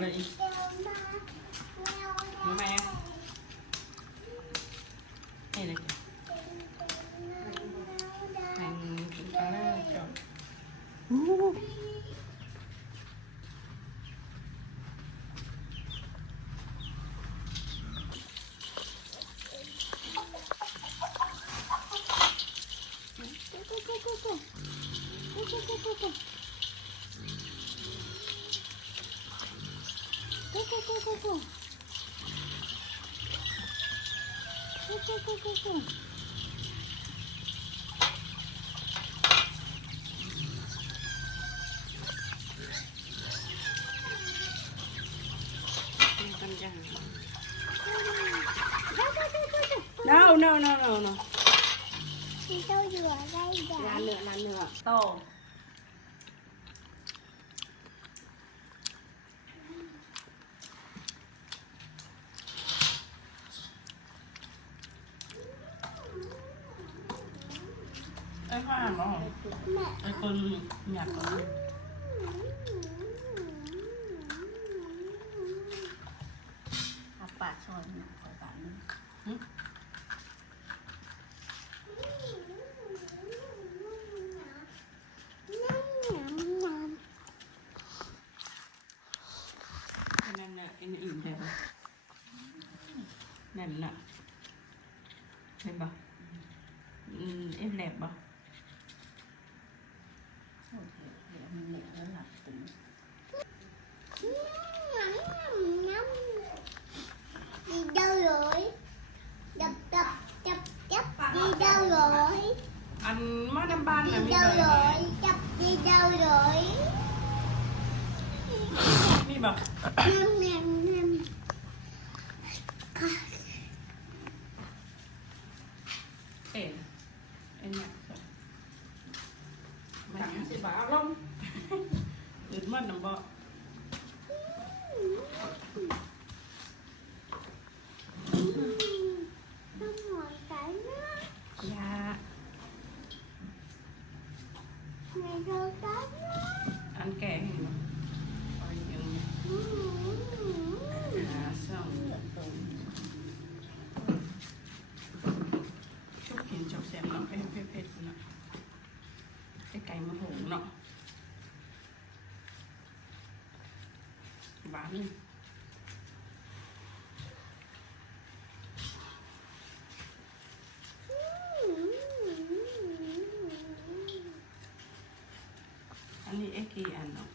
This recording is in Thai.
เลยอีกทำไมอ่ะนี่เลยจ้ะแข่งกินปลาเล่จอดกันจ้ะ no no no no no ที่เจ้าอยู่อะไรจ้ะ ร้านเนื้อโตไอ้ข้าวอ่านมั้งไอ้คนอยากกินเอาปากซอยหน่อยขอปากนึงนั่นน่ะไอ้นี่อื่นใช่ไหมนั่นน่ะเห็นปะเอ็มแลบปะโอเคเดี๋ยวมันเหนียวแล้วหลับตื่นđi đâu rồi đập đập chập chập đi đâu rồi อันมาน้ำบ้านน่ะ đi มี đâu บ่ rồi chập đi đâu rồi มีบ่ nem nem nem เอ็นเนี่ยมันสิบ่เอาลงอึดมันน้ำบ่ không ngồi cái nữa ยา ngày đâu cái nữa อันแก่เห็นบ่เอาอย่างนี้ส่องชุบกินชอบแซ่บเนาะเผ็ดๆเนาะไก่มาหุงเนาะหวานอันนี้เอ็กกี้อันเนาะ